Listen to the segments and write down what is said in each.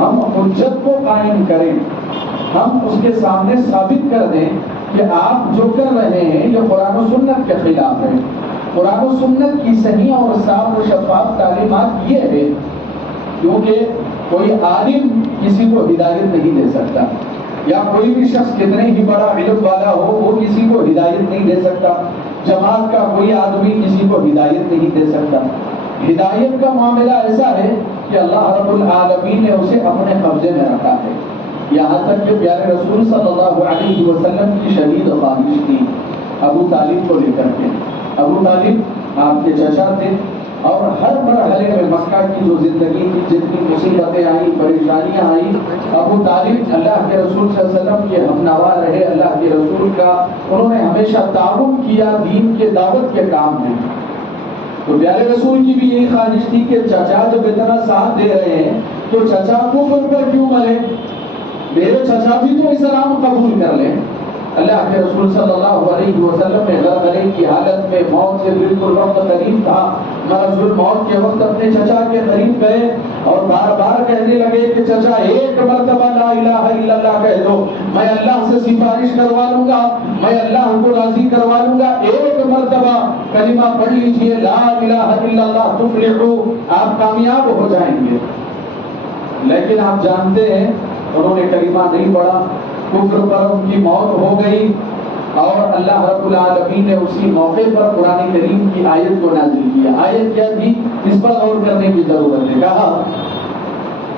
ہم حجت کو قائم کریں، ہم اس کے سامنے ثابت کر دیں کہ آپ جو کر رہے ہیں یہ قرآن و سنت کے خلاف ہے۔ قرآن و سنت کی صحیح اور صاف و شفاف تعلیمات یہ ہے، کیونکہ کوئی عالم کسی کو ہدایت نہیں دے سکتا، یا کوئی بھی شخص کتنے ہی بڑا علم والا ہو وہ کسی کو ہدایت نہیں دے سکتا، جماعت کا کوئی آدمی کسی کو ہدایت نہیں دے سکتا۔ ہدایت کا معاملہ ایسا ہے کہ اللہ رب العالمین نے اسے اپنے قبضے میں رکھا ہے، یہاں تک کہ پیارے رسول صلی اللہ علیہ وسلم کی شدید خواہش تھی ابو طالب کو لے کر کے۔ ابو طالب آپ کے چچا تھے، اور ہر مرحلے میں مکہ کی جو زندگی کی جتنی مصیبتیں آئی، پریشانیاں آئی، ابو طالب اللہ کے رسول صلی اللہ علیہ وسلم کے ہمنوا رہے، اللہ کے رسول کا انہوں نے ہمیشہ تعاون کیا دین کے دعوت کے کام میں۔ تو پیارے رسول کی بھی یہی خواہش تھی کہ چچا جب اتنا ساتھ دے رہے ہیں تو چچا کو پر کیوں مرے، میرے چچا بھی تو اسلام قبول کر لیں۔ اللہ کے رسول صلی اللہ علیہ وسلم نے غرغرے کی حالت میں موت سے بالکل وقت قریب تھا، مرض الموت کے وقت اپنے چچا کے قریب گئے اور بار بار کہنے لگے کہ چچا ایک مرتبہ لا الہ الا اللہ کہہ دو، میں اللہ سے سفارش کروا لوں گا، میں اللہ کو راضی کروا لوں گا، ایک مرتبہ کلمہ پڑھ لیجئے لا الہ الا اللہ تفلحوا، آپ کامیاب ہو جائیں گے۔ لیکن آپ جانتے ہیں انہوں نے کلمہ نہیں پڑھا، کفر پر ان کی موت ہو گئی، اور اللہ رب العالمین نے اسی موقع پر قرآن کریم کی آیت کو نازل کیا۔ آیت کیا تھی اس پر غور کرنے کی ضرورت ہے۔ کہا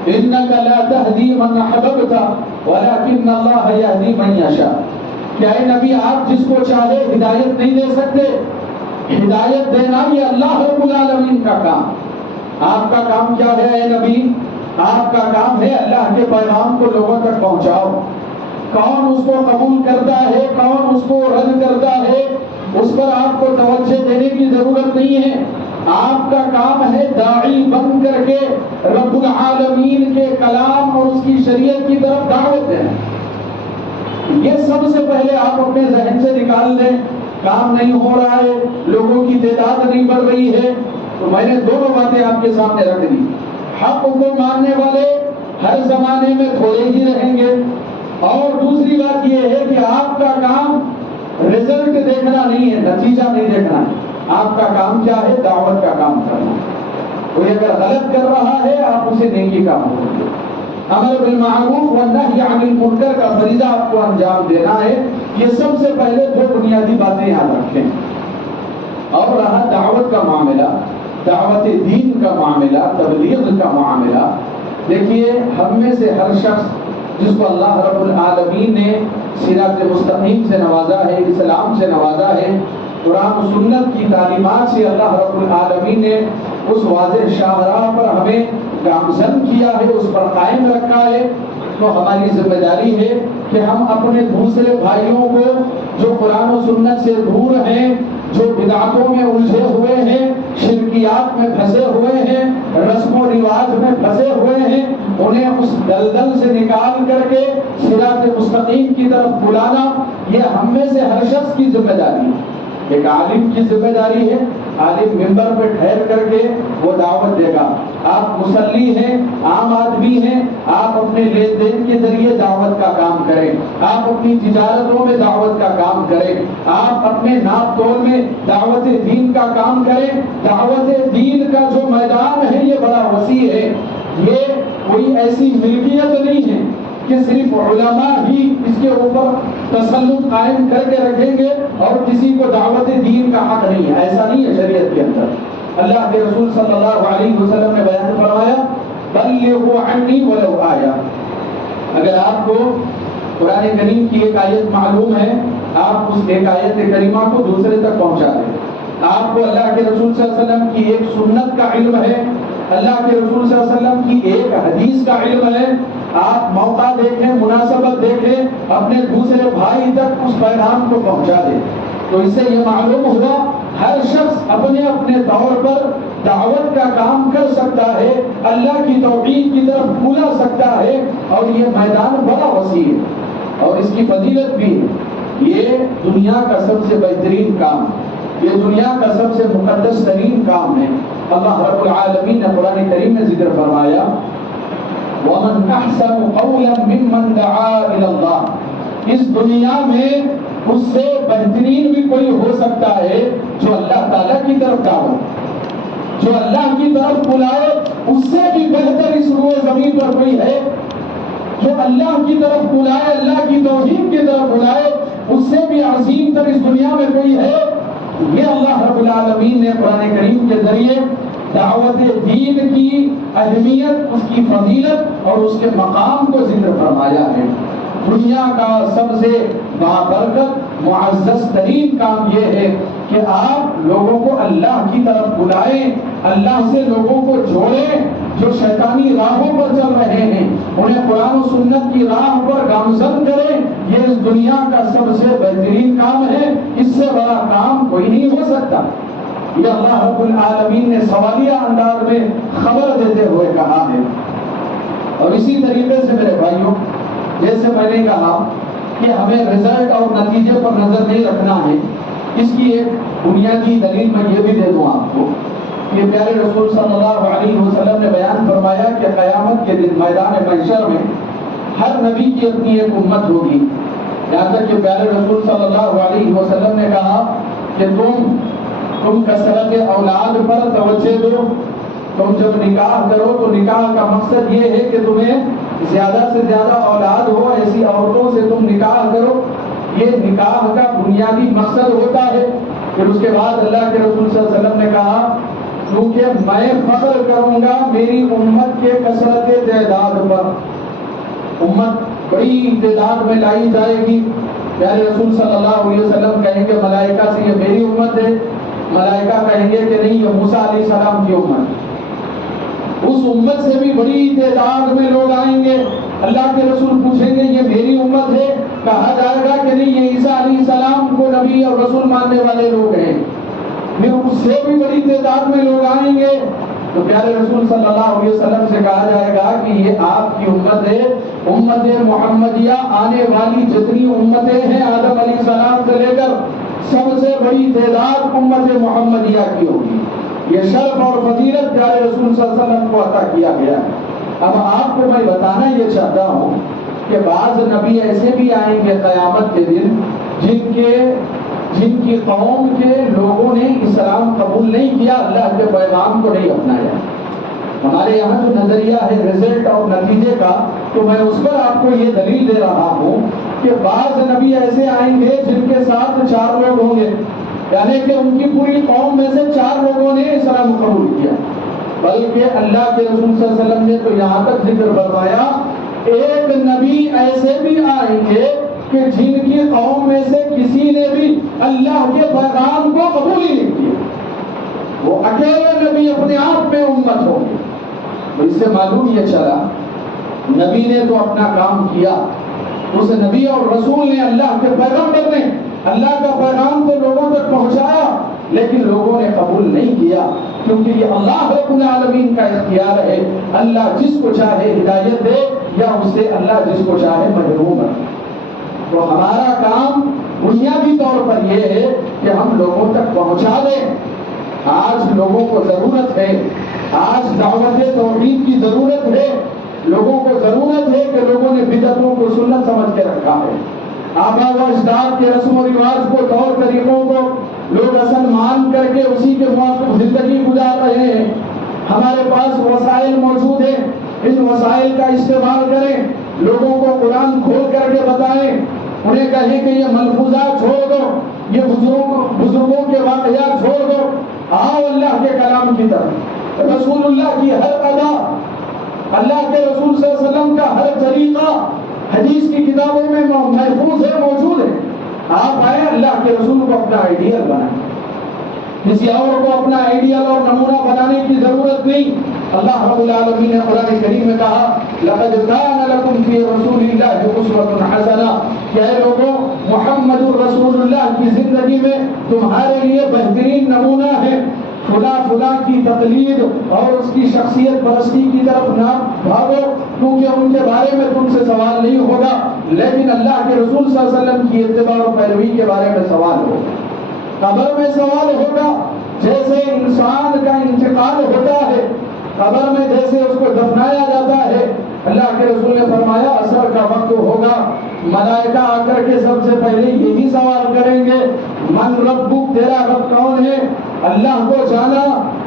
انک لا تہدی من احببت ولکن اللہ یہدی من یشاء، کہ اے نبی آپ جس کو چاہے ہدایت نہیں دے سکتے، ہدایت دینا یہ اللہ رب العالمین کا کام۔ آپ کا کام کیا ہے اے نبی؟ آپ کا کام ہے اللہ کے پیغام کو لوگوں تک پہنچاؤ۔ کون اس کو قبول کرتا ہے، کون اس کو رد کرتا ہے، اس پر آپ کو توجہ دینے کی ضرورت نہیں ہے۔ آپ کا کام ہے داعی بن کر کے رب العالمین کے کلام اور اس کی شریعت کی طرف دعوت دینا۔ یہ سب سے پہلے آپ اپنے ذہن سے نکال دیں۔ کام نہیں ہو رہا ہے، لوگوں کی تعداد نہیں بڑھ رہی ہے، تو میں نے دونوں باتیں آپ کے سامنے رکھ دی۔ حق کو ماننے والے ہر زمانے میں تھوڑے ہی رہیں گے، اور دوسری بات یہ ہے کہ آپ کا کام رزلٹ دیکھنا نہیں ہے، نتیجہ نہیں دیکھنا ہے۔ آپ کا کام کیا ہے؟ دعوت کا کام کرنا۔ کوئی اگر غلط کر رہا ہے آپ اسے نیکی کا حکم دیں، امر بالمعروف والنہی عن المنکر کا فریضہ آپ کو انجام دینا ہے۔ یہ سب سے پہلے دو بنیادی باتیں یاد رکھیں۔ اور رہا دعوت کا معاملہ، دعوت دین کا معاملہ، تبلیغ کا معاملہ، دیکھیے ہم میں سے ہر شخص جس کو اللہ رب العالمین نے صراط مستقیم سے نوازا ہے، اسلام سے نوازا ہے، قرآن و سنت کی تعلیمات سے اللہ رب العالمین نے اس واضح شاہراہ پر ہمیں گامزن کیا ہے، اس پر قائم رکھا ہے، تو ہماری ذمہ داری ہے کہ ہم اپنے دوسرے بھائیوں کو جو قرآن و سنت سے دور ہیں، جو بدعتوں میں الجھے ہوئے ہیں، شرکیات میں پھنسے ہوئے ہیں، رسم و رواج میں پھنسے ہوئے ہیں، انہیں اس دلدل سے نکال کر کے صراط مستقیم کی طرف بلانا، یہ ہم میں سے ہر شخص کی ذمہ داری ہے۔ ایک عالم کی ذمہ داری ہے، عالم ممبر پہ ٹھہر کر کے وہ دعوت دے گا۔ آپ مصلی ہیں، عام آدمی ہیں، آپ اپنے لین دین کے ذریعے دعوت کا کام کریں، آپ اپنی تجارتوں میں دعوت کا کام کریں، آپ اپنے ناپ تول میں دعوت دین کا کام کریں۔ دعوت دین کا جو میدان ہے یہ بڑا وسیع ہے، یہ کوئی ایسی ملکیت نہیں ہے کہ صرف علماء ہی اس کے اوپر تسلط قائم کر کے رکھیں گے اور کسی کو دعوت دین کا حق نہیں ہے، ایسا نہیں ہے شریعت کے اندر۔ اللہ کے رسول صلی اللہ علیہ وسلم نے بیان فرمایا بلغوا عنی ولو آیہ، اگر آپ کو قرآن کریم کی ایک آیت معلوم ہے آپ اس ایک آیت کریمہ کو دوسرے تک پہنچا دیں۔ آپ کو اللہ کے رسول صلی اللہ علیہ وسلم کی ایک سنت کا علم ہے، اللہ کے رسول صلی اللہ علیہ وسلم کی ایک حدیث کا علم ہے، آپ موقع دیکھیں، مناسبت دیکھیں، اپنے دوسرے بھائی تک اس پیغام کو پہنچا دیں۔ تو اس سے یہ معلوم ہوا ہر شخص اپنے اپنے طور پر دعوت کا کام کر سکتا ہے، اللہ کی توحید کی طرف بلا سکتا ہے، اور یہ میدان بڑا وسیع ہے اور اس کی فضیلت بھی ہے۔ یہ دنیا کا سب سے بہترین کام، یہ دنیا کا سب سے مقدس ترین کام ہے۔ اللہ رب العالمین نے قرآن کریم میں ذکر فرمایا وَمَنْ أَحْسَنُ قَوْلًا مِّمَّنْ دَعَا إِلَى اللَّهِ، اس دنیا میں اس سے بہترین بھی کوئی ہو سکتا ہے جو اللہ تعالیٰ کی طرف دعوت، جو اللہ کی طرف بلائے، اس سے بھی بہتر اس روئے زمین پر کوئی ہے؟ جو اللہ کی طرف بلائے، اللہ کی توحید کی طرف بلائے، اس سے بھی عظیم تر اس دنیا میں کوئی ہے؟ یہ اللہ رب العالمین نے قرآن کریم کے ذریعے دعوت دین کی اہمیت، اس کی فضیلت اور اس کے مقام کو ذکر فرمایا ہے۔ دنیا کا سب سے بابرکت معزز ترین کام یہ ہے کہ آپ لوگوں کو اللہ کی طرف بلائیں، اللہ سے لوگوں کو جوڑیں، جو شیطانی راہوں پر چل رہے ہیں انہیں قرآن و سنت کی راہ پر گامزن کریں۔ یہ اس دنیا کا سب سے بہترین کام ہے، اس سے بڑا کام کوئی نہیں ہو سکتا۔ یہ اللہ رب العالمین نے سوالیہ انداز میں خبر دیتے ہوئے کہا ہے۔ اور اسی طریقے سے میرے بھائیوں، جیسے میں نے کہا کہ ہمیں رزلٹ اور نتیجے پر نظر نہیں رکھنا ہے، اس کی ایک بنیادی دلیل میں یہ بھی دے دوں آپ کو کہ پیارے رسول صلی اللہ علیہ وسلم نے بیان فرمایا کہ قیامت کے دن میدان محشر میں ہر نبی کی اپنی ایک امت ہوگی، یہاں تک کہ پیارے رسول صلی اللہ علیہ وسلم نے کہا کہ تم کثرت اولاد پر توجہ دو، تم جب نکاح کرو تو نکاح کا مقصد یہ ہے کہ تمہیں زیادہ سے زیادہ اولاد ہو، ایسی عورتوں سے تم نکاح کرو، یہ نکاح کا بنیادی مقصد ہوتا ہے۔ پھر اس کے بعد اللہ کے رسول صلی اللہ علیہ وسلم نے کہا کیونکہ میں فخر کروں گا میری امت کے کثرت تعداد پر، امت بڑی تعداد میں لائی جائے گی۔ پیارے رسول صلی اللہ علیہ وسلم کہیں گے ملائکہ سے یہ میری امت ہے، ملائکہ کہیں گے کہ نہیں یہ موسیٰ علیہ السلام کی امت ہے۔ اس امت سے بھی بڑی تعداد میں لوگ آئیں گے، اللہ کے رسول پوچھیں گے یہ میری امت ہے، کہا جائے گا کہ نہیں یہ عیسیٰ علیہ السلام کو نبی اور رسول ماننے والے لوگ ہیں۔ پھر اس سے بھی بڑی تعداد میں لوگ آئیں گے تو پیارے رسول صلی اللہ علیہ وسلم سے کہا جائے گا کہ یہ آپ کی امت ہے، امت محمدیہ، آنے والی جتنی امتیں ہیں آدم علیہ السلام سے لے کر سب سے بڑی تعداد امت محمدیہ کی ہوگی۔ یہ شرف اور فضیلت پیارے رسول صلی اللہ علیہ وسلم کو عطا کیا گیا ہے۔ اب آپ کو میں بتانا یہ چاہتا ہوں کہ بعض نبی ایسے بھی آئیں گے قیامت کے دن جن کی قوم کے لوگوں نے اسلام قبول نہیں کیا، اللہ کے پیغام کو نہیں اپنایا۔ ہمارے یہاں جو نظریہ ہے رزلٹ اور نتیجے کا، تو میں اس پر آپ کو یہ دلیل دے رہا ہوں کہ بعض نبی ایسے آئیں گے جن کے ساتھ 4 لوگ ہوں گے، یعنی کہ ان کی پوری قوم میں سے 4 لوگوں نے اسلام قبول کیا، بلکہ اللہ کے رسول صلی اللہ علیہ وسلم نے تو یہاں تک ذکر فرمایا ایک نبی ایسے بھی آئیں گے کہ جن کی قوم میں سے کسی نے بھی اللہ کے پیغام کو قبول ہی نہیں کیا، وہ اکیلے نبی اپنے آپ میں امت ہوں گے۔ تو اس سے معلوم یہ چلا نبی نے تو اپنا کام کیا، اس نبی اور رسول نے، اللہ کے پیغمبر نے اللہ کا پیغام تو لوگوں تک پہنچایا، لیکن لوگوں نے قبول نہیں کیا، کیونکہ یہ اللہ رب العالمین کا اختیار ہے، اللہ جس کو چاہے ہدایت دے یا اسے اللہ جس کو چاہے محروم رکھے۔ تو ہمارا کام بنیادی طور پر یہ ہے کہ ہم لوگوں تک پہنچا دیں۔ آج لوگوں کو ضرورت ہے، آج دعوت توحید کی ضرورت ہے، لوگوں کو ضرورت ہے کہ لوگوں نے بدعتوں کو سنت سمجھ کے رکھا ہے، آبا و اجداد کے رسم و رواج کو، طور طریقوں کو لوگ اصل مان کر کے اسی کے موافق زندگی گزار رہے ہیں۔ ہمارے پاس وسائل موجود ہیں، ان وسائل کا استعمال کریں، لوگوں کو قرآن کھول کر کے بتائیں، انہیں کہیں کہ یہ ملفوظات چھوڑ دو، یہ بزرگوں کے واقعات چھوڑ دو، آؤ اللہ کے کلام کی طرف۔ رسول اللہ کی ہر ادا، اللہ کے رسول صلی اللہ علیہ وسلم کا ہر طریقہ حدیث کی کتابوں میں محفوظ ہے، موجود ہے۔ آپ آئے اللہ کے رسول کو اپنا آئیڈیل بنائیں، کسی اور کو اپنا آئیڈیل اور نمونہ بنانے کی ضرورت نہیں۔ اللہ رب العالمین نے قرآن کریم میں کہا لَقَدْ كَانَ لَكُمْ فِي رَسُولِ اللَّهِ أُسْوَةٌ حَسَنَةٌ، کہ اے لوگوں محمد الرسول اللہ کی زندگی میں تمہارے لیے بہترین نمونہ ہے۔ فلاں کی تقلید اور اس کی شخصیت پرستی کی طرف نہ بھاگو، کیونکہ ان کے بارے میں تم سے سوال نہیں ہوگا، لیکن اللہ کے رسول صلی اللہ علیہ وسلم کی اتباع و پیروی کے بارے میں سوال ہوگا۔ قبر میں سوال ہوگا، جیسے انسان کا انتقال ہوتا ہے قبر میں، جیسے اس کو دفنایا جاتا ہے، اللہ کے رسول نے فرمایا عصر کا وقت ہوگا، ملائکہ آ کر کے سب سے پہلے یہی سوال کریں گے، من ربک، تیرا رب کون ہے؟ اللہ کو جانا،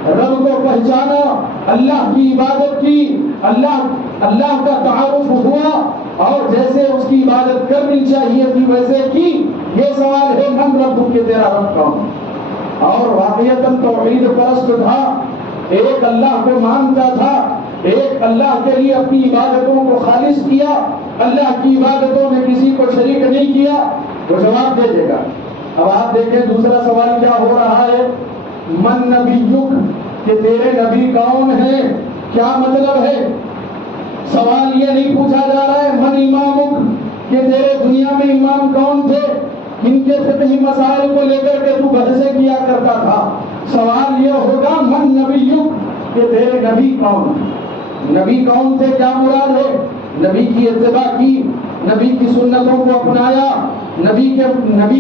رب کو پہچانا، اللہ کی عبادت کی، اللہ کا تعارف ہوا اور جیسے اس کی عبادت کرنی چاہیے تھی ویسے کی۔ یہ سوال ہے من ربک کہ تیرا رب کون؟ اور واقعتاً توحید پرست تھا، ایک اللہ کو مانتا تھا، ایک اللہ کے لیے اپنی عبادتوں کو خالص کیا، اللہ کی عبادتوں میں کسی کو شریک نہیں کیا، تو جواب دے دے گا۔ اب آپ دیکھیں دوسرا سوال کیا ہو رہا ہے، من نبیک کہ تیرے نبی کون ہے؟ کیا مطلب ہے؟ سوال یہ نہیں پوچھا جا رہا ہے من امامک کہ تیرے دنیا میں امام کون تھے، ان کے فقہی مسائل کو لے کر کے تو بحثیں کیا کرتا تھا۔ سوال یہ ہوگا من نبیک کہ تیرے نبی کون ہیں؟ نبی کون تھے کیا مراد ہے؟ نبی کی اتباع کی، نبی کی سنتوں کو اپنایا، نبی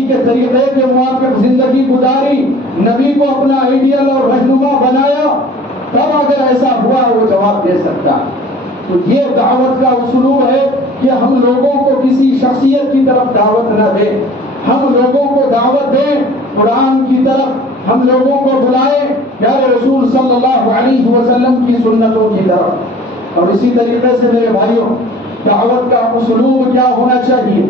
کے طریقے کے موافق زندگی گزاری، نبی کو اپنا آئیڈیل اور رہنما بنایا، تب اگر ایسا ہوا وہ جواب دے سکتا۔ تو یہ دعوت کا اسلوب ہے کہ ہم لوگوں کو کسی شخصیت کی طرف دعوت نہ دیں، ہم لوگوں کو دعوت دیں قرآن کی طرف، ہم لوگوں کو بلائیں پیارے رسول صلی اللہ علیہ وسلم کی سنتوں کی طرف۔ اور اسی طریقے سے میرے بھائیوں، دعوت کا اسلوب کیا ہونا چاہیے،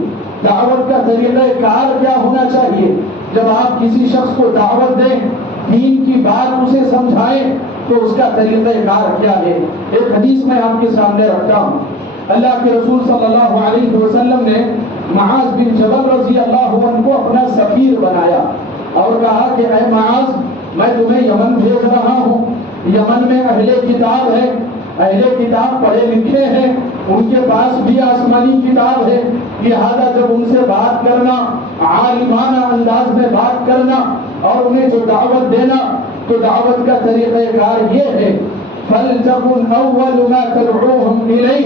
دعوت کا طریقہ کار کیا ہونا چاہیے؟ جب آپ کسی شخص کو دعوت دیں، دین کی بات اسے سمجھائیں، تو اس کا طریقہ کار کیا ہے؟ ایک حدیث میں آپ کے سامنے رکھتا ہوں، اللہ کے رسول صلی اللہ علیہ وسلم نے معاذ بن جبل رضی اللہ عنہ کو اپنا سفیر بنایا اور کہا کہ اے معاذ، میں تمہیں یمن بھیج رہا ہوں، یمن میں اہل کتاب ہے، اہل کتاب پڑھے لکھے ہیں، ان کے پاس بھی آسمانی کتاب ہے، لہذا جب ان سے بات کرنا، عالمانہ انداز میں بات کرنا اور انہیں جو دعوت دینا، تو دعوت کا طریقہ کار یہ ہے فَلْتَكُنْ أَوَّلُ مَا تَدْعُوهُمْ إِلَيْهِ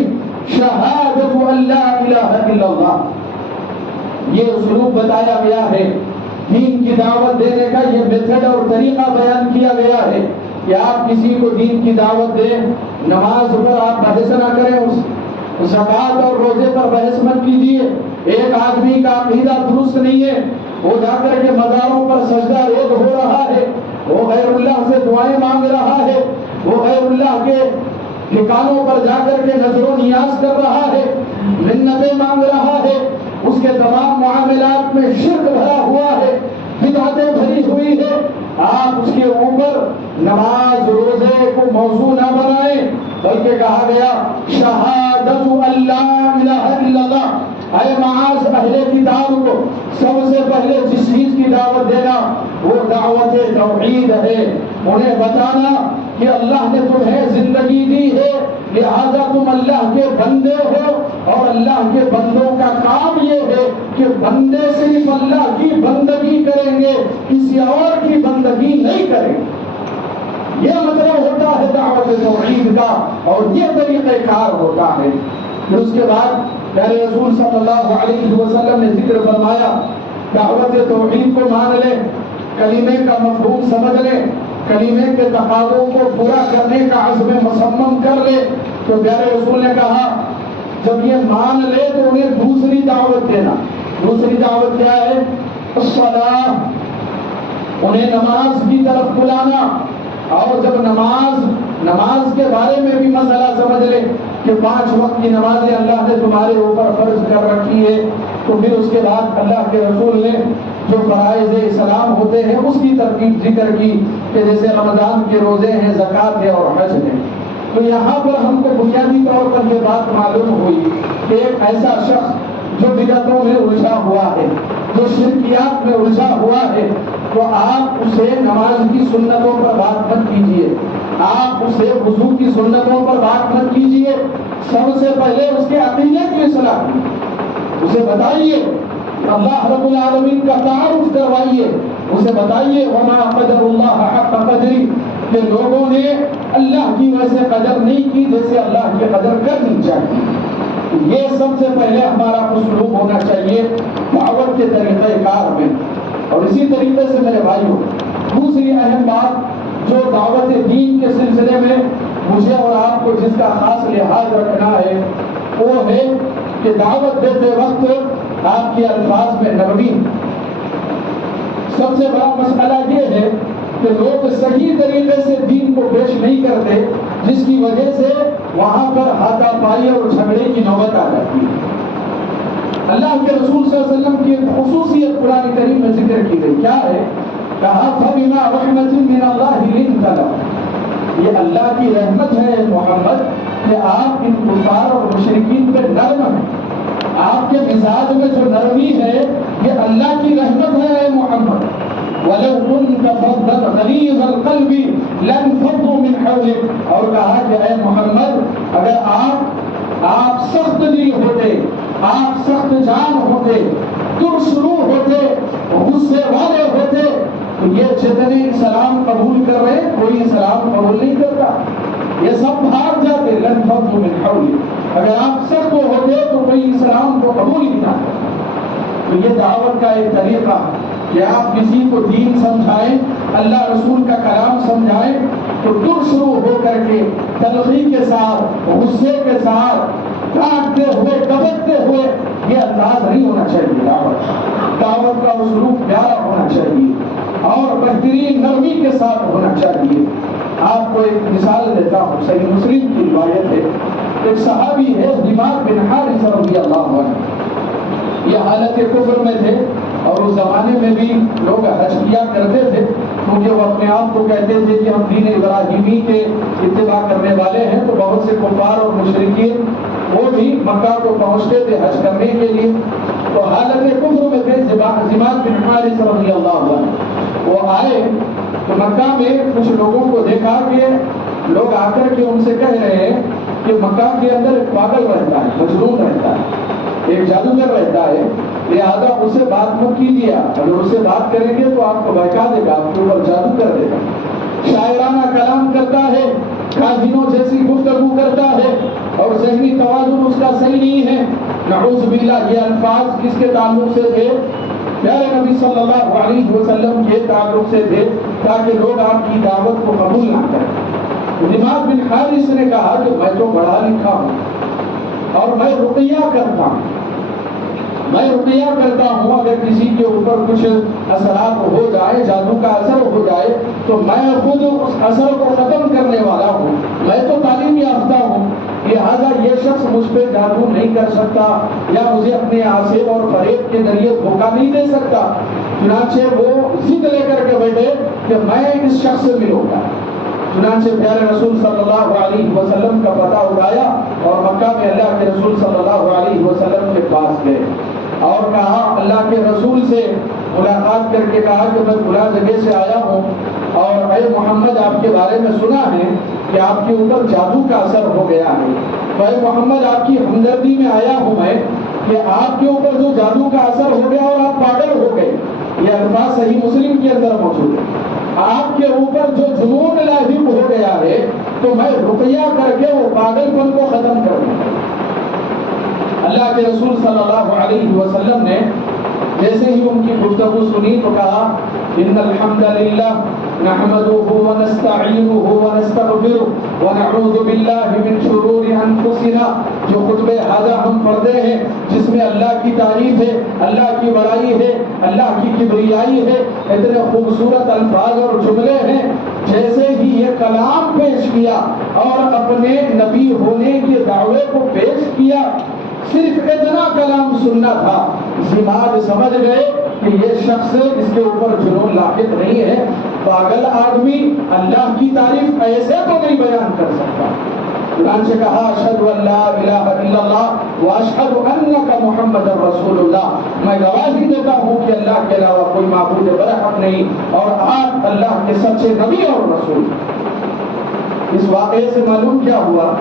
شَهَادَةُ أَن لَا إِلَٰهَ إِلَّا اللَّهُ۔ یہ اسلوب بتایا گیا ہے، دین کی دعوت دینے کا یہ میتھڈ اور طریقہ بیان کیا گیا ہے کہ آپ کسی کو دین کی دعوت دیں، نماز پر آپ بحث نہ کریں، زکوٰۃ اور روزے پر بحث مت کیجیے۔ ایک آدمی کا عقیدہ درست نہیں ہے، وہ جا کر کے مزاروں پر سجدہ ریز ہو رہا ہے، وہ غیر اللہ سے دعائیں مانگ رہا ہے، وہ غیر اللہ کے ٹھکانوں پر جا کر کے نظر و نیاز کر رہا ہے، منتیں مانگ رہا ہے، اس کے تمام معاملات میں شرک بھرا ہوا ہے، بدعتیں بھری ہوئی ہے۔ آپ اس کے اوپر نماز روزے کو موضوع نہ بنائیں، بلکہ کہا گیا شہادت اللہ الہ الا اللہ۔ اے معاذ، اہل کتاب کو سب سے پہلے جس چیز کی دعوت دینا وہ دعوت توحید ہے، انہیں بتانا کہ اللہ نے تمہیں زندگی دی ہے، لہذا تم اللہ کے بندے ہو، اور اللہ کے بندوں کا کام یہ ہے کہ بندے صرف اللہ کی بندگی کریں گے، کسی اور کی بندگی نہیں کریں گے۔ یہ مطلب ہوتا ہے دعوت توحید کا، اور یہ طریقہ کار ہوتا ہے۔ پھر اس کے بعد پیارے رسول صلی اللہ علیہ وسلم نے ذکر فرمایا دعوت توحید کو مان لے، کلمے کا مفہوم سمجھ لے، کلمے کے تقاضوں کو پورا کرنے کا عزم مصمم کر لے۔ تو پیارے رسول نے کہا جب یہ مان لے تو انہیں دوسری دعوت دینا۔ دوسری دعوت کیا ہے؟ الصلاۃ، انہیں نماز کی طرف بلانا، اور جب نماز کے بارے میں بھی مسئلہ سمجھ لے کہ 5 وقت کی نمازیں اللہ نے تمہارے اوپر فرض کر رکھی ہے، تو پھر اس کے بعد اللہ کے رسول نے جو فرائض اسلام ہوتے ہیں اس کی ترتیب ذکر کی کہ جیسے رمضان کے روزے ہیں، زکوٰۃ ہے اور حج ہے۔ تو یہاں پر ہم کو بنیادی طور پر یہ بات معلوم ہوئی کہ ایک ایسا شخص جو بدعتوں میں الجھا ہوا ہے، جو شرکیات میں الجھا ہوا ہے، تو آپ اسے نماز کی سنتوں پر بات مت کیجیے، آپ اسے وضو کی سنتوں پر بات مت کیجیے، سب سے پہلے اس کے عقیدے کی اصلاح کیجیے، اسے بتائیے اللہ رب العالمین کا تعارف کروائیے، اسے بتائیے وما قدر اللہ حق قدری، کہ لوگوں نے اللہ کی ویسے قدر نہیں کی جیسے اللہ کی قدر کرنی چاہیے۔ یہ سب سے پہلے ہمارا اسلوب ہونا چاہیے دعوت کے طریقہ کار میں۔ اور اسی طریقے سے میرے بھائیوں، دوسری اہم بات جو دعوت دین کے سلسلے میں مجھے اور آپ کو جس کا خاص لحاظ رکھنا ہے وہ ہے کہ دعوت دیتے وقت آپ کے الفاظ میں نرمی. سب سے بڑا مسئلہ یہ ہے کہ لوگ صحیح طریقے سے دین کو پیش نہیں کرتے، جس کی وجہ سے وہاں پر ہاتھا پائی اور جھگڑے کی نوبت آ جاتی ہے. اللہ کے رسول صلی اللہ علیہ وسلم کی ایک خصوصیت قرآن کریم میں ذکر کی گئی. کیا ہے؟ کہا فَبِمَا رَحْمَةٍ مِّنَ اللَّهِ لِنْتَ لَهُمْ. یہ اللہ کی رحمت ہے محمد کہ آپ ان کفار اور مشرکین پہ نرم ہیں. آپ کے مزاج میں جو نرمی ہے یہ اللہ کی رحمت ہے محمد. وَلَوْ كُنْتَ فَظًّا غَلِيظَ الْقَلْبِ لَانفَضُّوا مِنْ حَوْلِكَ. اور کہا کہ اے محمد اگر آپ سخت دل ہوتے، آپ سخت جان ہوتے، شروع ہوتے، غصے والے ہوتے، تو یہ جتنے سلام قبول کر رہے کوئی سلام قبول نہیں کرتا، یہ سب بھاگ جاتے. لَانفَضُّوا مِنْ حَوْلِكَ. اگر آپ سخت ہوتے تو کوئی اسلام کو قبول ہی نہ کرتا. تو یہ دعوت کا ایک طریقہ کہ آپ کسی کو دین سمجھائیں، اللہ رسول کا کلام سمجھائیں تو شروع ہو کر کے تلخی کے ساتھ، غصے کے ساتھ، کاٹتے ہوئے، دبکتے ہوئے یہ انداز نہیں ہونا چاہیے. دعوت کا اسلوب پیارا ہونا چاہیے اور بہترین نرمی کے ساتھ ہونا چاہیے. آپ کو ایک مثال دیتا ہوں، صحیح مسلم کی روایت ہے. ایک صحابی ہے دماغ بن حارث رضی اللہ عنہ. یہ حالت کفر میں تھے اور اس زمانے میں بھی لوگ حج کیا کرتے تھے کیونکہ وہ اپنے آپ کو کہتے تھے کہ ہم دین ابراہیمی کے اتباع کرنے والے ہیں. تو بہت سے کفار اور مشرکین وہ بھی مکہ کو پہنچتے تھے حج کرنے کے لیے. تو حالت کفر میں تھے. دماغ بن حارث رضی اللہ عنہ وہ آئے تو مکہ میں کچھ لوگوں کو دیکھا کہ لوگ آ کر کے ان سے کہہ رہے ہیں کہ مکہ کے اندر ایک پاگل رہتا ہے، مجنون رہتا ہے، ایک جادوگر رہتا ہے، لہٰذا اس سے بات مت کیجیے. اگر اس سے بات کریں گے تو آپ کو بہکا دے گا، آپ کے اوپر جادو کر دے گا، شاعرانہ کلام کرتا ہے، کاہنوں جیسی گفتگو کرتا ہے اور ذہنی توازن اس کا صحیح نہیں ہے. نعوذ باللہ. یہ الفاظ کس کے تعلق سے تھے؟ پیارے نبی صلی اللہ علیہ وسلم کے تعلق سے تھے تاکہ لوگ آپ کی دعوت کو قبول نہ کریں. دماغ بن حارث نے کہا کہ میں تو پڑھا لکھا ہوں اور میں رقیہ کرتا ہوں، اگر کسی کے اوپر کچھ اثرات ہو جائے، جادو کا اثر ہو جائے تو میں خود اس اثر کو ختم کرنے والا ہوں. میں تو تعلیم یافتہ ہوں، لہٰذا یہ شخص مجھ پہ جادو نہیں کر سکتا یا مجھے اپنے آسیب اور فریب کے ذریعے دھوکہ نہیں دے سکتا. چنانچہ وہ ضد لے کر کے بیٹھے کہ میں اس شخص سے ملوں گا. چنانچہ پیارے رسول صلی اللہ علیہ وسلم کا پتہ اٹھایا اور مکہ میں اللہ کے رسول صلی اللہ علیہ وسلم کے پاس گئے اور کہا، اللہ کے رسول سے ملاقات کر کے کہا کہ میں فلاں جگہ سے آیا ہوں اور اے محمد آپ کے بارے میں سنا ہے کہ آپ کے اوپر جادو کا اثر ہو گیا ہے. تو اے محمد آپ کی ہمدردی میں آیا ہوں میں کہ آپ کے اوپر جو جادو کا اثر ہو گیا اور آپ پاگل ہو گئے. یہ الفاظ صحیح مسلم کے اندر موجود ہے. آپ کے اوپر جو جنون لاحق ہو گیا ہے تو میں رقیہ کر کے وہ پاگل پن کو ختم کر دوں. اللہ کے رسول صلی اللہ علیہ وسلم نے جیسے ہی ان کی گفتگو سنی تو کہا، ان الحمد للہ نحمده ونستعینه ونستغفره ونعوذ باللہ من شرور انفسنا. جو خطبہ حاجہ ہم پڑھتے ہیں جس میں اللہ کی تعریف ہے، اللہ کی بڑائی ہے، اللہ کی کبریائی ہے، اتنے خوبصورت الفاظ اور جملے ہیں. جیسے ہی یہ کلام پیش کیا اور اپنے نبی ہونے کے دعوے کو پیش کیا، صرف اتنا کلام سننا تھا، سماج سمجھ گئے کہ یہ شخص اس کے اوپر جنون لاحق نہیں ہے، پاگل آدمی اللہ کی تعریف ایسے تو نہیں بیان کر سکتا. چنانچہ کہا، اشہد ان لا الہ الا اللہ واشہد انک محمد رسول اللہ. میں گواہی دیتا ہوں کہ اللہ کے علاوہ کوئی معبود برحق نہیں اور آپ اللہ کے سچے نبی اور رسول. اس واقعے سے معلوم کیا ہوا؟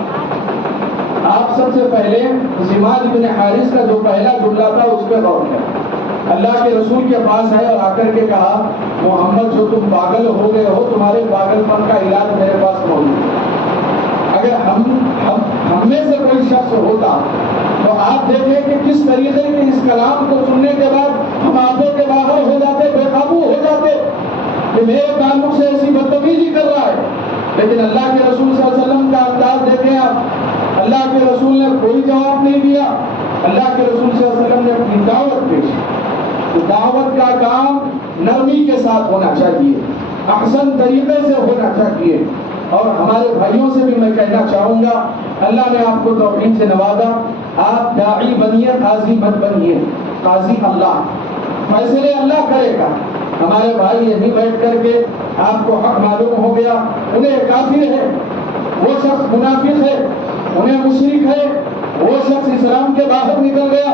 آپ سب سے پہلے زماد بن حارث کا جو پہلا جملہ تھا اس پہ غور کریں. اللہ کے رسول کے پاس آئے اور آ کر کے کہا، محمد جو تم پاگل ہو گئے ہو، تمہارے پاگل پن کا علاج میرے پاس موجود ہے. اگر ہم میں سے کوئی شخص ہوتا تو آپ دیکھیں کہ کس طریقے کے اس کلام کو سننے کے بعد ہم آنکھوں کے باہر ہو جاتے، بے قابو ہو جاتے کہ میرے تعلق سے ایسی بدتمیزی کر رہا ہے، لیکن اللہ کے رسول صلی اللہ علیہ وسلم کا انداز دیکھیں آپ، اللہ کے رسول نے کوئی جواب نہیں دیا، اللہ کے رسول صلی اللہ علیہ وسلم نے اپنی دعوت پیش کی۔ دعوت کا کام نرمی کے ساتھ ہونا چاہیے، احسن طریقے سے ہونا چاہیے۔ اور ہمارے بھائیوں سے بھی میں کہنا چاہوں گا، اللہ نے آپ کو توفیق سے نوازا، آپ داعی بنیے، قاضی مت بنیے۔ قاضی اللہ، فیصلے اللہ کرے گا۔ ہمارے بھائی یہیں بیٹھ کر کے آپ کو حق معلوم ہو گیا، انہیں کافر ہے، وہ شخص منافق ہے، انہیں مشرک ہے، وہ شخص اسلام کے باہر نکل گیا،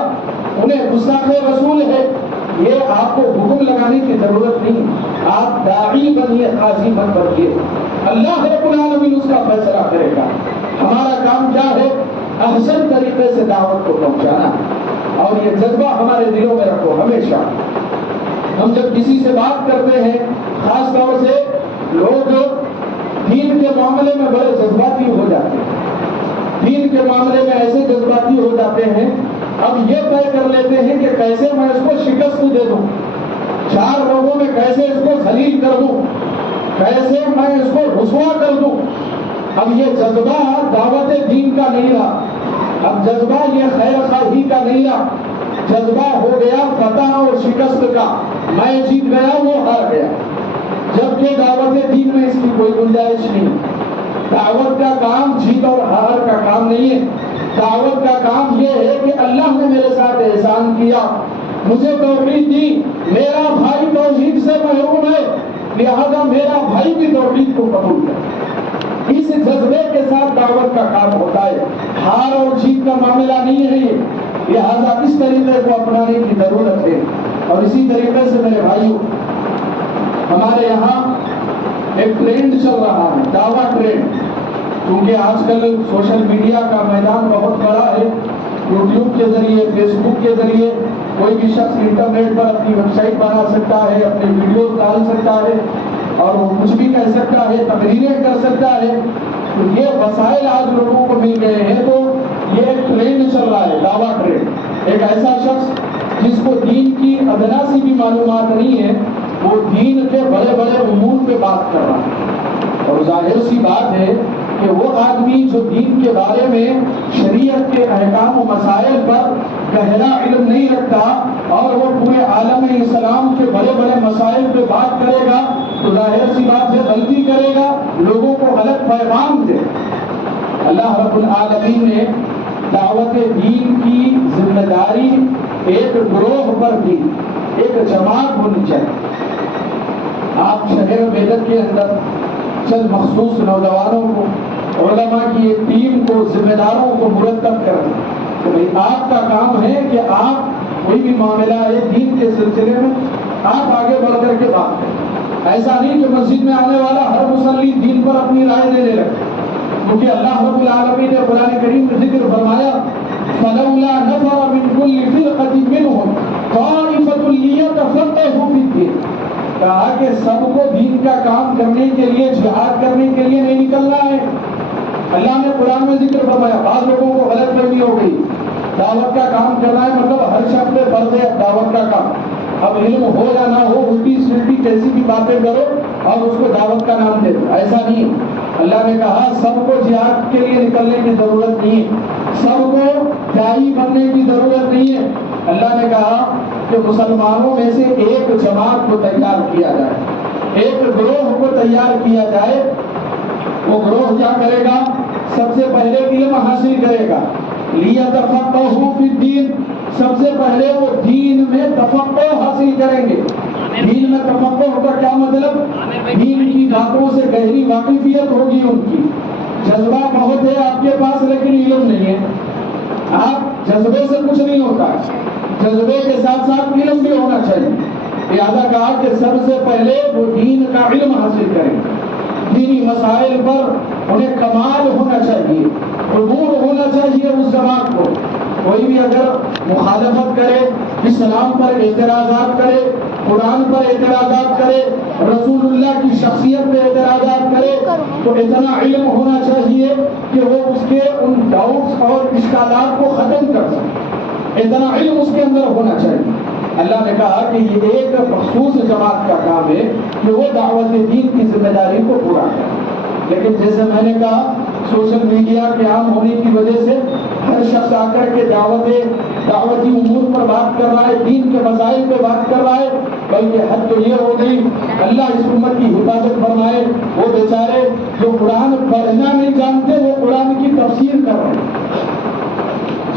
انہیں گستاخ رسول ہے، یہ آپ کو حکم لگانے کی ضرورت نہیں، آپ داعی بنیے، قاضی مت بنیے۔ اللہ رب العالمین اس کا فیصلہ کرے گا۔ ہمارا کام کیا ہے؟ احسن طریقے سے دعوت کو پہنچانا، اور یہ جذبہ ہمارے دلوں میں رکھو ہمیشہ۔ ہم جب کسی سے بات کرتے ہیں، خاص طور سے لوگ دین کے معاملے میں بڑے جذباتی ہو جاتے ہیں، دین کے معاملے میں ایسے جذباتی ہو جاتے ہیں، اب یہ طے کر لیتے ہیں کہ کیسے میں اس کو شکست دے دوں، چار لوگوں میں کیسے اس کو ذلیل کر دوں، کیسے میں اس کو رسوا کر دوں۔ اب یہ جذبہ دعوت دین کا نہیں رہا، اب جذبہ یہ خیر خواہی کا نہیں رہا، جذبہ ہو گیا فتح اور شکست کا، میں جیت گیا وہ ہار گیا، جبکہ دعوت دین میں اس کی کوئی گنجائش نہیں۔ دعوت کا کام جیت اور ہار کا کام نہیں ہے، دعوت کا کام یہ ہے کہ اللہ نے میرے ساتھ احسان کیا، مجھے توحید دی، میرا بھائی توحید سے محروم ہے، لہذا میرا بھائی بھی توحید کو قبول کرے۔ اس جذبے کے ساتھ دعوت کا کام ہوتا ہے، ہار اور جیت کا معاملہ نہیں ہے یہ، لہذا اس طریقے کو اپنانے کی ضرورت ہے۔ اور اسی طریقے سے میرے بھائیوں، ہمارے یہاں ایک ٹرینڈ چل رہا ہے، دعویٰ ٹرینڈ، کیونکہ آج کل سوشل میڈیا کا میدان بہت بڑا ہے، یوٹیوب کے ذریعے، فیس بک کے ذریعے کوئی بھی شخص انٹرنیٹ پر اپنی ویب سائٹ بنا سکتا ہے، اپنے ویڈیوز ڈال سکتا ہے، اور وہ کچھ بھی کہہ سکتا ہے، تقریریں کر سکتا ہے۔ تو یہ وسائل آج لوگوں کو مل گئے ہیں، تو یہ ایک ٹرینڈ چل رہا ہے، دعویٰ ٹرینڈ۔ ایک ایسا شخص جس کو دین کی ادنا سی بھی معلومات نہیں ہے، وہ دین کے بڑے بڑے امور پہ بات کر رہا ہے، اور ظاہر سی بات ہے کہ وہ آدمی جو دین کے بارے میں شریعت کے احکام و مسائل پر گہرا علم نہیں رکھتا، اور وہ پورے عالم اسلام کے بڑے بڑے مسائل پہ بات کرے گا، تو ظاہر سی بات ہے غلطی کرے گا، لوگوں کو غلط پیغام دے۔ اللہ رب العالمین نے دعوت دین کی ذمہ داری ایک گروہ پر دی، ایک جماعت ہونی چاہیے۔ آپ شہر بیدت کے اندر چند مخصوص نوجوانوں کو، علماء کی ایک ٹیم کو، ذمہ داروں کو مرتب کر دیں کہ بھئی آپ کا کام ہے کہ آپ کوئی بھی معاملہ ہے دین کے سلسلے میں آپ آگے بڑھ کر کے بات کریں۔ ایسا نہیں کہ مسجد میں آنے والا ہر مصلی دین پر اپنی رائے دینے لگے، کیونکہ اللہ رب العالمین نے قرآن کریم میں ذکر فرمایا فَلَوْلَا نَفَرَ مِنْ كُلِّ فِرْقَةٍ مِّنْهُمْ طَائِفَةٌ لِيَتَفَقَّهُوا فِي الدِّينِ، کہا کہ سب کو دین کا کام کرنے کے لیے، جہاد کرنے کے لیے نہیں نکلنا ہے۔ اللہ نے قرآن میں ذکر فرمایا، بعض لوگوں کو غلط فہمی ہو گئی، دعوت کا کام کرنا ہے مطلب ہر شخص پہ فرض ہے دعوت کا کام، اب علم ہو یا نہ ہو، الٹی سلٹی کیسی بھی باتیں کرو اور اس کو دعوت کا نام دے دو، ایسا نہیں۔ اللہ نے کہا سب کو جہاد کے لیے نکلنے کی ضرورت نہیں ہے، سب کو داعی بننے کی ضرورت نہیں ہے۔ اللہ نے کہا کہ مسلمانوں میں سے ایک جماعت کو تیار کیا جائے، ایک گروہ کو تیار کیا جائے۔ وہ گروہ کیا کرے گا؟ سب سے پہلے علم حاصل کرے گا، لیتفقہوا فی الدین، سب سے پہلے وہ دین میں تفقہ حاصل کریں گے۔ دین میں تفقہ کا کیا مطلب؟ دین کی باتوں سے گہری واقفیت ہوگی ان کی۔ جذبہ بہت ہے آپ کے پاس لیکن علم نہیں ہے، آپ جذبے سے کچھ نہیں ہوتا، جذبے کے ساتھ ساتھ علم بھی ہونا چاہیے۔ لہذا کہا کہ سب سے پہلے وہ دین کا علم حاصل کریں، دینی مسائل پر انہیں کمال ہونا چاہیے، عبور ہونا چاہیے اس جماعت کو۔ کوئی بھی اگر مخالفت کرے، اسلام پر اعتراضات کرے، قرآن پر اعتراضات کرے، رسول اللہ کی شخصیت پہ اعتراضات کرے، تو اتنا علم ہونا چاہیے کہ وہ اس کے ان ڈاؤٹس اور اشکالات کو ختم کر سکے، اتنا علم اس کے اندر ہونا چاہیے۔ اللہ نے کہا کہ یہ ایک مخصوص جماعت کا کام ہے کہ وہ دعوت دین کی ذمہ داری کو پورا کرے۔ لیکن جیسے میں نے کہا سوشل میڈیا کے عام ہونے کی وجہ سے ہر شخص آ کر کے دعوتی امور پر بات کر رہا ہے، دین کے مسائل پہ بات کر رہا ہے، بلکہ حد تو یہ ہو گئی اللہ اس امت کی حفاظت فرمائے، وہ بیچارے جو قرآن پڑھنا نہیں جانتے وہ قرآن کی تفسیر کر رہے ہیں،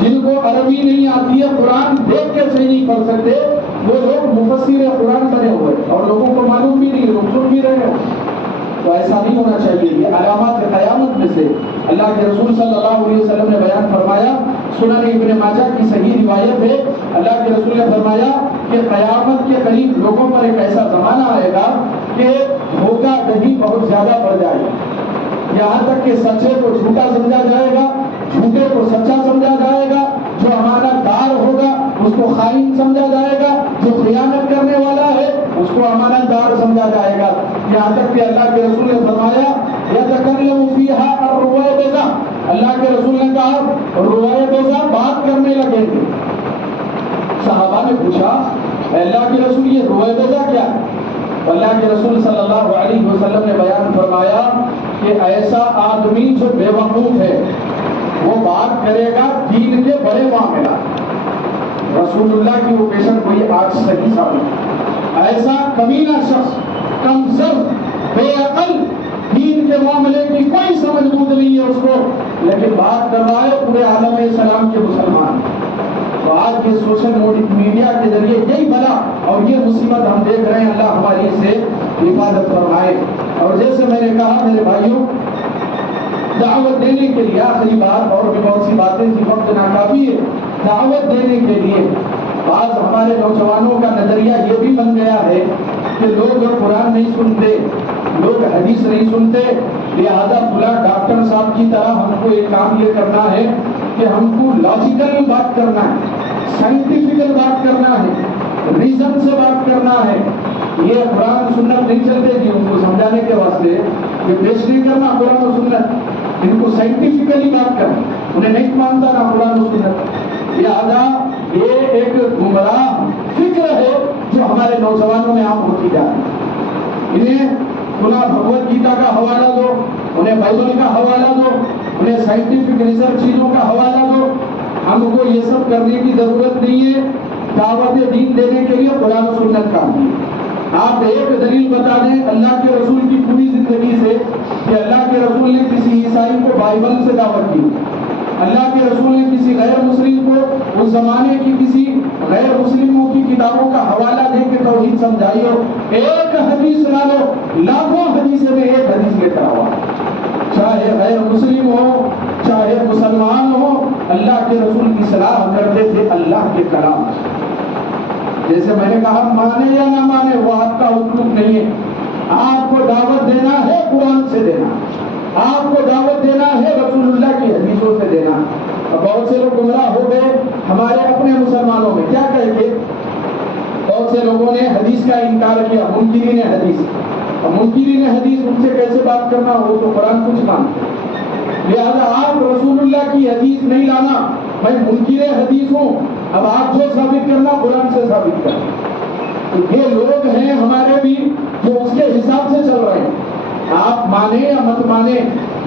جن کو عربی نہیں آتی ہے قرآن دیکھ کے صحیح نہیں پڑھ سکتے وہ لوگ مفسر قرآن بنے ہوئے اور لوگوں کو معلوم بھی نہیں، لوگ سن بھی رہے ہیں۔ تو ایسا نہیں ہونا چاہیے۔ یہ علامات قیامت میں سے اللہ کے رسول صلی اللہ علیہ وسلم نے بیان فرمایا، سنن ابن ماجہ کی صحیح روایت ہے، اللہ کے رسول نے فرمایا کہ قیامت کے قریب لوگوں پر ایک ایسا زمانہ آئے گا کہ دھوکہ دہی بہت زیادہ بڑھ جائے گا، یہاں تک کہ سچے کو جھوٹا سمجھا جائے گا، جھوٹے کو سچا سمجھا جائے گا، جو امانت دار ہوگا اس کو خائن سمجھا جائے گا، جو خیانت کرنے والا ہے اس کو امانت دار سمجھا جائے گا، یہاں تک کہ اللہ کے رسول نے فرمایا یتکلم فیہا الرویبضہ، اللہ کے رسول نے کہا رویبضہ بات کرنے لگے گے۔ صحابہ نے پوچھا اللہ کے رسول یہ رویبضہ کیا ہے؟ اللہ کے رسول صلی اللہ علیہ وسلم نے بیان فرمایا کہ ایسا آدمی جو بے وقوف ہے وہ بات کرے گا دین کے بڑے معاملات، رسول اللہ کی ووکیشن کوئی آج صحیح ثابت، ایسا کمینہ شخص کمزور بے عقل، دین کے معاملے کی کوئی سمجھ بوجھ نہیں ہے اس کو، لیکن بات کر رہا ہے پورے عالم اسلام کے مسلمان۔ تو آج کے سوشل میڈیا کے ذریعے یہی بلا اور یہ مصیبت ہم دیکھ رہے ہیں، اللہ ہماری سے حفاظت فرمائے۔ اور جیسے میں نے کہا میرے بھائیوں، دعوت دینے کے لیے آخری بات، اور بھی بہت سی باتیں تھی وقت ناکافی ہے، دعوت دینے کے لیے بعض ہمارے نوجوانوں کا نظریہ یہ بھی بن گیا ہے کہ لوگ قرآن نہیں سنتے، لوگ حدیث نہیں سنتے، لہذا فلاں ڈاکٹر صاحب کی طرح ہم کو ایک کام یہ کرنا ہے کہ ہم کو لاجیکل بات کرنا ہے، سائنٹیفکل بات کرنا ہے، ریزن سے بات کرنا ہے۔ یہ قرآن سنت نہیں چلتے جی، ان کو سمجھانے کے واسطے یہ پیش نہیں کرنا قرآن و سنت، ان کو سائنٹیفکلی بات کرنا، انہیں نہیں مانتا نا قرآن و سنت، لہذا یہ ایک گمراہ فکر ہے جو ہمارے نوجوانوں میں عام ہوتی جا رہی ہے۔ انہیں خدا بھگوت گیتا کا حوالہ دو، انہیں بائبل کا حوالہ دو، انہیں سائنٹیفک ریسرچ چیزوں کا حوالہ دو، ہم کو یہ سب کرنے کی ضرورت نہیں ہے۔ دعوت دین دینے کے لیے قرآن و سنت کافی ہے۔ آپ ایک دلیل بتا دیں اللہ کے رسول کی پوری زندگی سے کہ اللہ کے رسول نے کسی عیسائی کو بائبل سے دعوت دی، اللہ کے رسول نے کسی غیر مسلم کو اس زمانے کی کسی غیر مسلموں کی کتابوں کا حوالہ دے کے توحید سمجھائی ہو، ایک حدیث لا لو، لاکھوں حدیث میں ایک حدیث لے کر آوا، چاہے غیر مسلم ہو چاہے مسلمان ہو، اللہ کے رسول کی صلاح کرتے تھے اللہ کے کلام سے۔ جیسے میں نے کہا مانے یا نہ مانے وہ آپ کا حکم نہیں ہے، آپ کو دعوت دینا ہے قرآن سے دینا، آپ کو دعوت دینا ہے رسول اللہ کی حدیثوں سے دینا۔ اب بہت سے لوگ گمراہ ہو گئے ہمارے اپنے مسلمانوں میں، کیا کہہ کے بہت سے لوگوں نے حدیث کا انکار کیا، منکرین حدیث۔ اب منکرین حدیث ان سے کیسے بات کرنا ہو تو قرآن کچھ مانتے، لہذا آپ رسول اللہ کی حدیث نہیں لانا، میں منکر حدیث ہوں، اب آپ جو ثابت کرنا قرآن سے ثابت کرنا۔ تو یہ لوگ ہیں ہمارے بھی جو اس کے حساب سے چل رہے ہیں، آپ مانے یا مت مانے،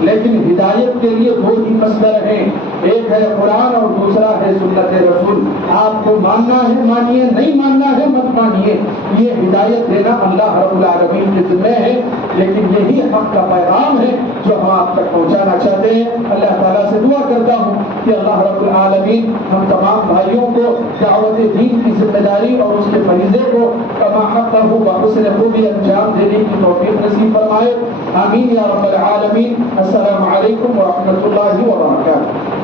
لیکن ہدایت کے لیے دو ہی مصدر ہیں، ایک ہے قرآن اور دوسرا ہے سنت رسول۔ آپ کو ماننا ہے مانیے، نہیں ماننا ہے مت مانیے، یہ ہدایت دینا اللہ رب العالمین کے ذمہ ہے، لیکن یہی حق کا پیغام ہے جو ہم آپ تک پہنچانا چاہتے ہیں۔ اللہ تعالیٰ سے دعا کرتا ہوں کہ اللہ رب العالمین ہم تمام بھائیوں کو دعوت دین کی ذمہ داری اور اس کے فریضے کو کما حقہ بحسن خوبی انجام دینے کی توفیق نصیب فرمائے، آمین یا رب العالمین۔ السلام علیکم ورحمۃ اللہ وبرکاتہ۔